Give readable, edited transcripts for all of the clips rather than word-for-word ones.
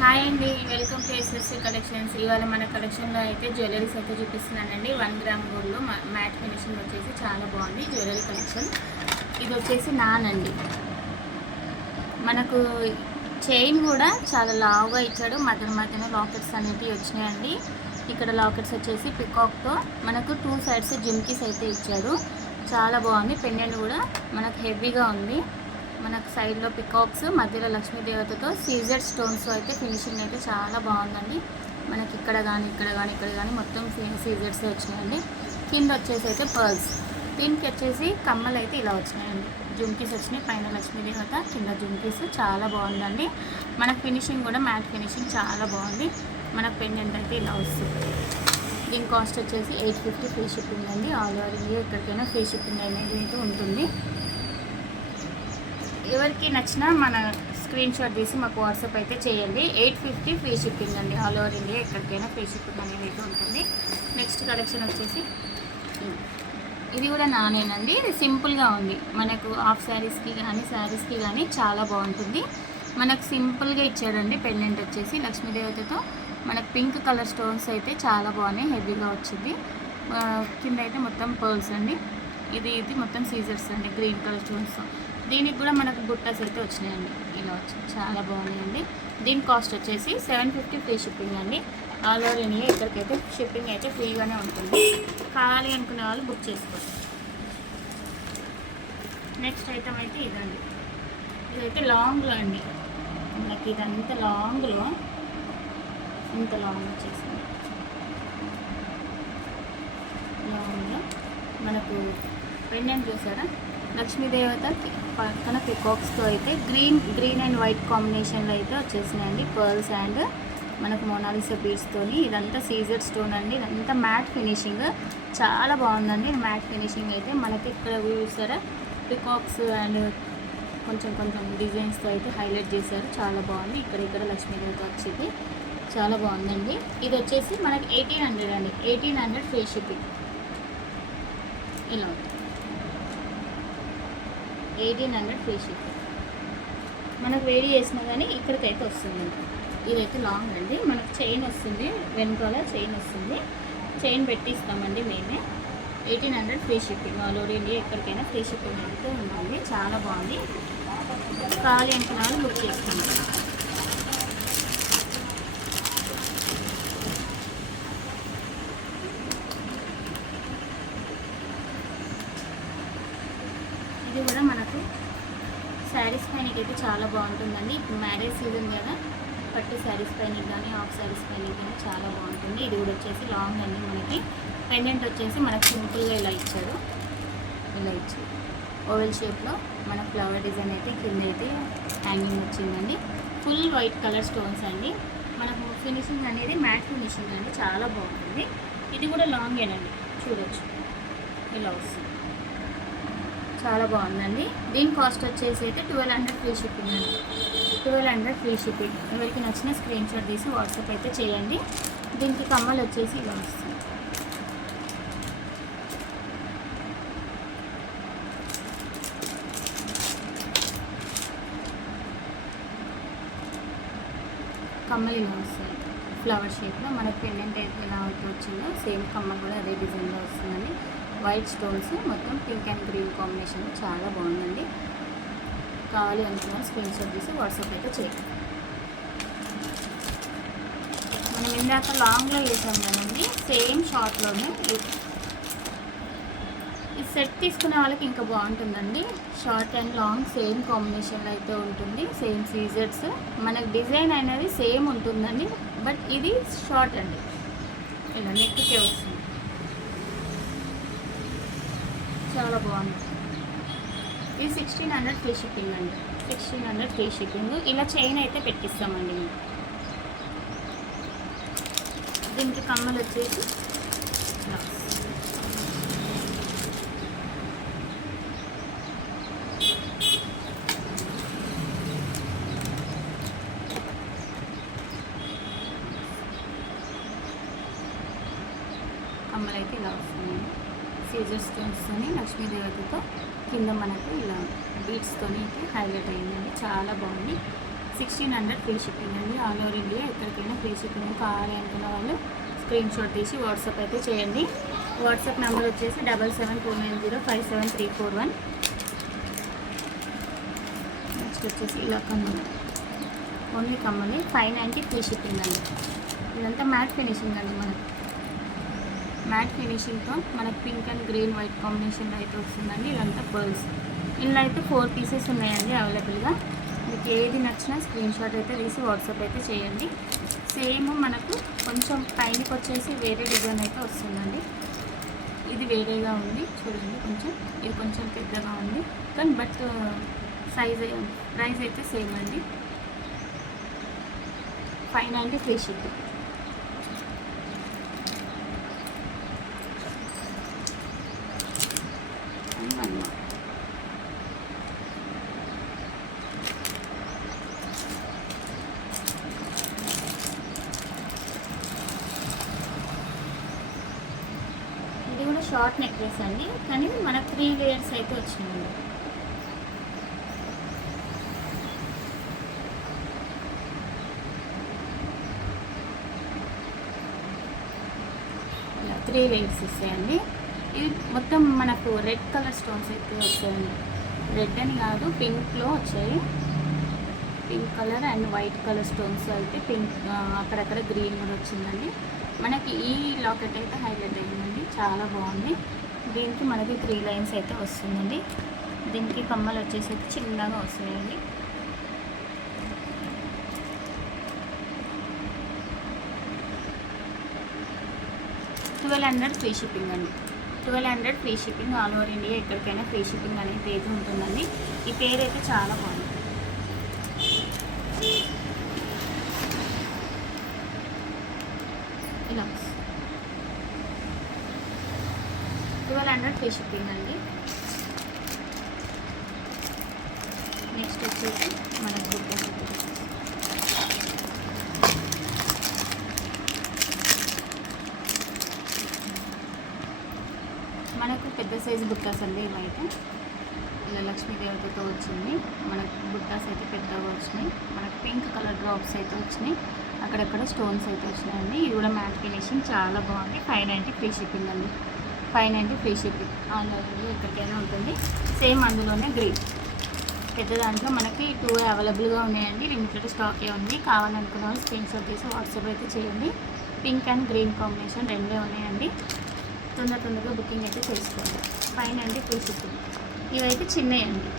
Hi అండి, welcome to SSC collections. ఇవాళ మన కలెక్షన్లో అయితే జ్యువెలరీస్ అయితే చూపిస్తున్నానండి. 1 గ్రామ్ గోల్డ్లో మ్యాట్ ఫినిషింగ్ వచ్చేసి చాలా బాగుంది జ్యువెలరీ కలెక్షన్. ఇది వచ్చేసి నాన్ అండి. మనకు చైన్ కూడా చాలా లావుగా ఇచ్చాడు. మధ్యన లాకెట్స్ అనేవి వచ్చినాయండి. ఇక్కడ లాకెట్స్ వచ్చేసి పికాక్తో మనకు 2 సైడ్స్ జిమ్కీస్ అయితే ఇచ్చాడు. చాలా బాగుంది. పెండెంట్ కూడా మనకు హెవీగా ఉంది. మనకు సైడ్లో పికాక్స్, మధ్యలో లక్ష్మీదేవతతో సీజర్ స్టోన్స్ అయితే ఫినిషింగ్ అయితే చాలా బాగుందండి. మనకి ఇక్కడ కానీ మొత్తం సీజర్స్ వచ్చినాయండి. కింద వచ్చేసి అయితే పర్ల్స్, దీనికి వచ్చేసి కమ్మలు అయితే ఇలా వచ్చినాయండి. జుమ్కీస్ వచ్చినాయి. పైన లక్ష్మీదేవత, కింద జుమ్కీస్. చాలా బాగుందండి. మనకు ఫినిషింగ్ కూడా మ్యాట్ ఫినిషింగ్ చాలా బాగుంది. మనకు పెండెంట్ అయితే ఇలా వస్తుంది. దీని కాస్ట్ వచ్చేసి 850 ఫ్రీ షిప్పింగ్ అండి. ఆల్ ఓవర్ ఇండియా ఎక్కడికైనా ఫ్రీ షిప్పింగ్ అనేది అయితే ఉంటుంది. ఎవరికి నచ్చినా మన స్క్రీన్ షాట్ తీసి మాకు వాట్సాప్ అయితే చేయండి. 850 ఫ్రీ షిప్పింగ్ అండి. ఆల్ ఓవర్ ఇండియా ఎక్కడికైనా ఫ్రీ షిప్పింగ్ అనేది అయితే ఉంటుంది. నెక్స్ట్ కలెక్షన్ వచ్చేసి ఇది కూడా నానేనండి. ఇది సింపుల్గా ఉంది. మనకు హాఫ్ శారీస్కి కానీ శారీస్కి కానీ చాలా బాగుంటుంది. మనకు సింపుల్గా ఇచ్చాడండి. పెండెంట్ వచ్చేసి లక్ష్మీదేవతతో మనకు పింక్ కలర్ స్టోన్స్ అయితే చాలా బాగున్నాయి. హెవీగా వచ్చింది. కింద అయితే మొత్తం పర్ల్స్ అండి. ఇది మొత్తం సీజర్స్ అండి, గ్రీన్ కలర్ స్టోన్స్. దీనికి కూడా మనకు బుట్టస్ అయితే వచ్చినాయండి. ఇలా వచ్చి చాలా బాగున్నాయండి. దీని కాస్ట్ వచ్చేసి 750 ఫ్రీ షిప్పింగ్ అండి. ఆల్ ఓవర్ ఇండియా ఇక్కడికైతే షిప్పింగ్ అయితే ఫ్రీగానే ఉంటుంది. కావాలి అనుకునే వాళ్ళు బుక్ చేసుకోవచ్చు. నెక్స్ట్ ఐటమ్ అయితే ఇదండి. ఇదైతే లాంగ్లో అండి. మనకి ఇదంతా లాంగ్లో ఇంత లాంగ్ వచ్చేసింది. లాంగ్లో మనకు పెండెంట్ చూసారా, లక్ష్మీదేవత పక్కన పికాక్స్తో అయితే గ్రీన్ అండ్ వైట్ కాంబినేషన్లో అయితే వచ్చేసినాయండి. పర్ల్స్ అండ్ మనకు మోనాలిసా బీడ్స్తోని. ఇదంతా సీజర్ స్టోన్ అండి. ఇదంతా మ్యాట్ ఫినిషింగ్ చాలా బాగుందండి. మ్యాట్ ఫినిషింగ్ అయితే మనకి ఇక్కడ చూసారా, పికాక్స్ అండ్ కొంచెం డిజైన్స్తో అయితే హైలైట్ చేశారు. చాలా బాగుంది. ఇక్కడ లక్ష్మీదేవత వచ్చింది. చాలా బాగుందండి. ఇది వచ్చేసి మనకి 1800 అండి. 1800 ఫ్రీ షిప్పింగ్. ఇలా ఉంది. 1800 ఫ్రీ షిప్పింగ్. మనకు వేడి చేసినా కానీ ఇక్కడికైతే వస్తుంది. ఇదైతే లాంగ్ అండి. మనకు చైన్ వస్తుంది, వెనకాల చైన్ వస్తుంది. చైన్ పెట్టిస్తామండి మేమే. 1800 free shipping. All over India ఎక్కడికైనా ఫ్రీ షిప్పింగ్ అయితే ఉందండి. చాలా బాగుంది. ఖాళీ అనుకున్న వాళ్ళు బుక్ చేసుకోండి. ఇది కూడా మనకు శారీస్ పైనకి అయితే చాలా బాగుంటుందండి. ఇప్పుడు మ్యారేజ్ సీజన్ కదా, పట్టు శారీస్ పైన కానీ హాఫ్ శారీస్ పైన కానీ చాలా బాగుంటుంది. ఇది కూడా వచ్చేసి లాంగ్ అండి. మనకి పెండెంట్ వచ్చేసి మనకు సింపుల్గా ఇలా ఇచ్చాడు. ఓవెల్ షేప్లో మన ఫ్లవర్ డిజైన్ అయితే కింద అయితే హ్యాంగింగ్ వచ్చిందండి. ఫుల్ వైట్ కలర్ స్టోన్స్ అండి. మనకు ఫినిషింగ్ అనేది మ్యాట్ ఫినిషింగ్ అండి. చాలా బాగుంటుంది. ఇది కూడా లాంగేనండి, చూడొచ్చు. ఇలా వస్తుంది. చాలా బాగుందండి. దీని కాస్ట్ వచ్చేసి అయితే 1200 ఫ్రీ షిప్పింగ్ అండి. 1200 ఫ్రీ షిప్పింగ్. ఎవరికి నచ్చిన స్క్రీన్ షాట్ తీసి వాట్సాప్ అయితే చేయండి. దీనికి కమ్మలు వచ్చేసి ఇలా వస్తుంది. కమ్మలు ఇలా వస్తాయి ఫ్లవర్ షేప్లో. మనకు పెండెంట్ అయితే ఎలా అయితే వచ్చిందో సేమ్ కమ్మలు కూడా అదే డిజైన్లో వస్తుందండి. వైట్ స్టోన్స్, మొత్తం పింక్ అండ్ గ్రీన్ కాంబినేషన్ చాలా బాగుందండి. కావాలి అనుకున్న స్క్రీన్ షాట్ తీసి వాట్సాప్ అయితే చేయండి. మనం ఇందాక లాంగ్లో వేసాం కదండి, సేమ్ షార్ట్లోనే ఈ సెట్ తీసుకునే వాళ్ళకి ఇంకా బాగుంటుందండి. షార్ట్ అండ్ లాంగ్ సేమ్ కాంబినేషన్లో అయితే ఉంటుంది. సేమ్ సీజర్స్. మనకు డిజైన్ అనేది సేమ్ ఉంటుందండి. బట్ ఇది షార్ట్ అండి. ఇలా నెక్కే వస్తుంది. చాలా బాగుంది. ఇది 1600 ఫ్రీ షిప్పింగ్ అండి. 1600 ఫ్రీ షిప్పింగ్. ఇలా చైన్ అయితే పెట్టిస్తామండి మేము. దీనికి కమ్మలు వచ్చేసి కమ్మలు అయితే ఇలా వస్తున్నాయి. సీజర్ స్టోన్స్తోని లక్ష్మీదేవతతో కింద మనకు ఇలా బీడ్స్తోని అయితే హైలైట్ అయిందండి. చాలా బాగుంది. 1600 ఫ్రీ షిప్పింగ్ అండి. ఆల్ ఓవర్ ఇండియా ఎక్కడికైనా ఫ్రీ షిప్పింగ్. కావాలి అనుకున్న వాళ్ళు స్క్రీన్ షాట్ తీసి వాట్సాప్ అయితే చేయండి. వాట్సాప్ నెంబర్ వచ్చేసి 7729057341. నెక్స్ట్ వచ్చేసి ఇలా కమ్మలు, ఓన్లీ కమ్మలు 590 ఫ్రీ షిప్పింగ్ అండి. ఇదంతా మ్యాట్ ఫినిషింగ్ అండి. మనకు మ్యాట్ ఫినిషింగ్తో మనకు పింక్ అండ్ గ్రీన్ వైట్ కాంబినేషన్లో అయితే వస్తుందండి. ఇదంతా పర్ల్స్. ఇందులో అయితే 4 పీసెస్ ఉన్నాయండి అవైలబుల్గా. మీకు ఏది నచ్చినా స్క్రీన్ షాట్ అయితే తీసి వాట్సాప్ అయితే చేయండి. సేమ్ మనకు కొంచెం పైనకి వచ్చేసి వేరే డిజైన్ అయితే వస్తుందండి. ఇది వేరేగా ఉంది చూడండి, కొంచెం ఇది కొంచెం పెద్దగా ఉంది కానీ బట్ ప్రైస్ అయితే సేమ్ అండి. 590 ఫ్రీ షిప్పింగ్. ఇది కూడా షార్ట్ నెక్లెస్ అండి, కానీ మనకు 3 లేయర్స్ అయితే వచ్చినాయండి. ఇలా 3 లేయర్స్ వస్తాయండి. ఇది మొత్తం మనకు రెడ్ కలర్ స్టోన్స్ అయితే వస్తాయండి. రెడ్ అని కాదు, పింక్లో వచ్చాయి. Pink colour and white colour stones అయితే పింక్, అక్కడక్కడ గ్రీన్ కూడా వచ్చిందండి. మనకి ఈ లాకెట్ అయితే హైలైట్ అయ్యిందండి, చాలా బాగుంది. దీనికి మనకి 3 లైన్స్ అయితే వస్తుందండి. దీనికి కమ్మలు వచ్చేసి చిన్నగా వస్తున్నాయండి. $1200 ఫ్రీ షిప్పింగ్ అండి. 1200 free shipping. All over India ఎక్కడికైనా ఫ్రీ షిప్పింగ్ అనేది అయితే ఉంటుందండి. ఈ పేరు అయితే చాలా బాగుంది. ఇలా 1200 ఫ్రీ షిప్పింగ్ అండి. నెక్స్ట్ వచ్చేసి మనకు బుట్ట, మనకు పెద్ద సైజు బుట్టాస్ అండి. ఇవైతే ఇలా లక్ష్మీదేవతతో వచ్చింది. మనకు బుట్టాస్ అయితే పెద్దగా వచ్చినాయి. మనకు పింక్ కలర్ డ్రాప్స్ అయితే వచ్చినాయి, అక్కడక్కడ స్టోన్స్ అయితే వచ్చినాయండి. ఇది కూడా మ్యాట్ ఫినిషింగ్, చాలా బాగుంది. 590 ఫ్రీ షిప్పింగ్ అండి. 590 ఫ్రీ షిప్పింగ్. ఆన్లైన్లో ఎక్కడికైనా ఉంటుంది. సేమ్ అందులోనే గ్రీన్ పెద్ద దాంట్లో మనకి 2 అవైలబుల్గా ఉన్నాయండి. లిమిటెడ్ స్టాకే ఉంది. కావాలనుకున్న వాళ్ళు స్క్రీన్ షాట్ తీసి వాట్సాప్ అయితే చేయండి. పింక్ అండ్ గ్రీన్ కాంబినేషన్ 2 ఉన్నాయండి. తొందరగా బుకింగ్ అయితే చేసుకోండి. 590 ఫ్రీ షిప్పింగ్. ఇవైతే చిన్నవి అండి.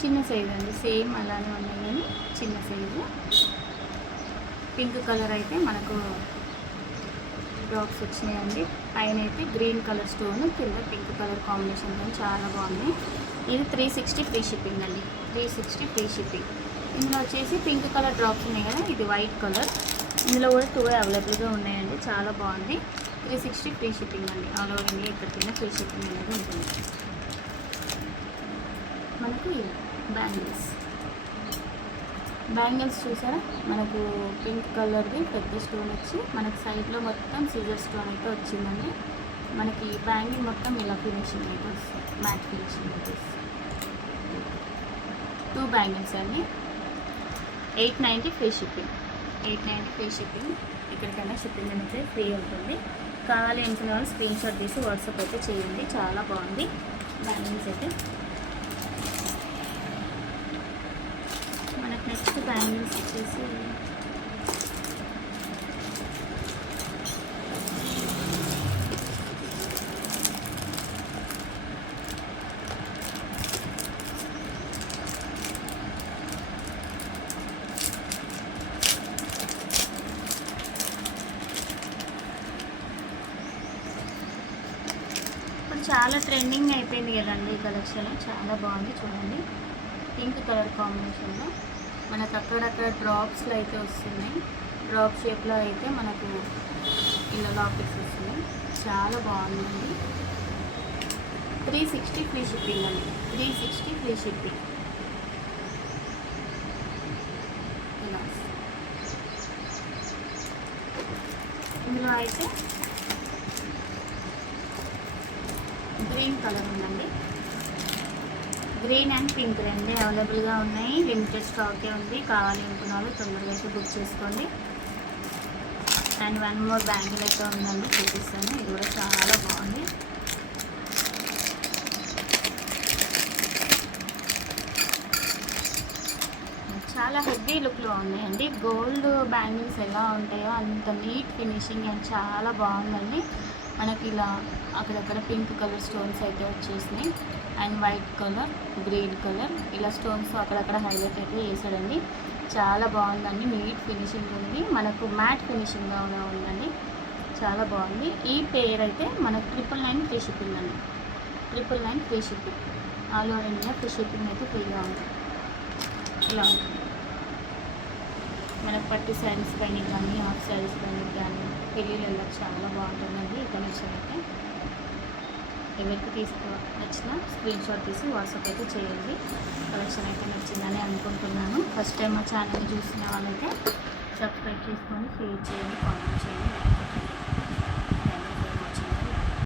చిన్న సైజు అండి, సేమ్ అలానే ఉన్నాయి కానీ చిన్న సైజు. పింక్ కలర్ అయితే మనకు డ్రాప్స్ వచ్చినాయండి. పైన అయితే గ్రీన్ కలర్ స్టోన్, కింద పింక్ కలర్ కాంబినేషన్తో చాలా బాగుంది. ఇది 360 ఫ్రీ షిప్పింగ్ అండి. 360 ఫ్రీ షిప్పింగ్. ఇందులో వచ్చేసి పింక్ కలర్ డ్రాప్స్ ఉన్నాయి కదా, ఇది వైట్ కలర్. ఇందులో కూడా 2 అవైలబుల్గా ఉన్నాయండి, చాలా బాగుంది. 360 ఫ్రీ షిప్పింగ్ అండి. ఆల్ ఓవర్ ఇండియా ఎక్కడికైనా ఫ్రీ షిప్పింగ్ అనేది ఉంటుంది. మనకు బ్యాంగిల్స్ చూసారా, మనకు పింక్ కలర్ది పెద్ద స్టోన్ వచ్చి మనకు సైడ్లో మొత్తం సిజర్ స్టోన్ అయితే వచ్చిందండి. మనకి బ్యాంగిల్ మొత్తం ఇలా ఫినిషింగ్ అయితే వస్తుంది, మ్యాట్ ఫినిషింగ్ అయితే వస్తుంది. 2 బ్యాంగిల్స్ అండి. 890 ఫ్రీ షిప్పింగ్. 890 free shipping. ఎక్కడికైనా షిప్పింగ్ అనేది ఫ్రీ ఉంటుంది. కావాలి అనుకునే వాళ్ళు స్క్రీన్ షాట్ తీసి వాట్సాప్ అయితే చేయండి. చాలా బాగుంది బ్యాంగిల్స్ అయితే. మనకు నెక్స్ట్ బ్యాంగిల్స్ వచ్చేసి చాలా ట్రెండింగ్ అయిపోయింది కదండి ఈ కలెక్షన్, చాలా బాగుంది. చూడండి, పింక్ కలర్ కాంబినేషన్లో మనకు అక్కడక్కడ డ్రాప్స్లో అయితే వస్తున్నాయి. డ్రాప్ షేప్లో అయితే మనకు ఇలా లాకెట్స్ వస్తున్నాయి, చాలా బాగుందండి. 360 ఫ్రీ షిప్పింగ్ అండి. 360 ఫ్రీ షిప్పింగ్. ఇలా ఇందులో అయితే గ్రీన్ కలర్ ఉందండి. గ్రీన్ అండ్ పింక్ రెండు అవైలబుల్గా ఉన్నాయి. లిమిటెడ్ స్టాకే ఉంది. కావాలి అనుకున్నారు తొందరగా అయితే బుక్ చేసుకోండి. అండ్ వన్ మోర్ బ్యాంగిల్ అయితే ఉందండి, చూపిస్తాను. ఇది కూడా చాలా బాగుంది. చాలా హెవీ లుక్లో ఉన్నాయండి. గోల్డ్ బ్యాంగిల్స్ ఎలా ఉంటాయో అంత నీట్ ఫినిషింగ్ అండ్ చాలా బాగుందండి. మనకి ఇలా అక్కడక్కడ పింక్ కలర్ స్టోన్స్ అయితే వచ్చేసినాయి. And white colour, green colour ఇలా స్టోన్స్ అక్కడక్కడ హైలైట్ అయితే వేసాడండి. చాలా బాగుందండి. నీట్ ఫినిషింగ్ ఉంది. మనకు మ్యాట్ ఫినిషింగ్గా ఉందండి. చాలా బాగుంది. ఈ పేర్ అయితే మనకు 999 ఫ్రీ షిప్పింగ్ అండి. 999 free shipping. All over India free shipping అయితే ఫ్రీగా ఉంది. ఇలా ఉంటుంది. మనకు పట్టు శారీస్ పైన కానీ హాఫ్ శారీస్ పైన కానీ పెళ్ళిళ్ళలో చాలా బాగుంటుందండి ఈ కలెక్షన్ అయితే. ఎవరికి నచ్చినా స్క్రీన్ షాట్ తీసి వాట్సాప్ అయితే చేయండి. కలెక్షన్ అయితే నచ్చిందని అనుకుంటున్నాను. ఫస్ట్ టైం మా ఛానల్ని చూసిన వాళ్ళైతే సబ్స్క్రైబ్ చేసుకొని షేర్ చేయండి.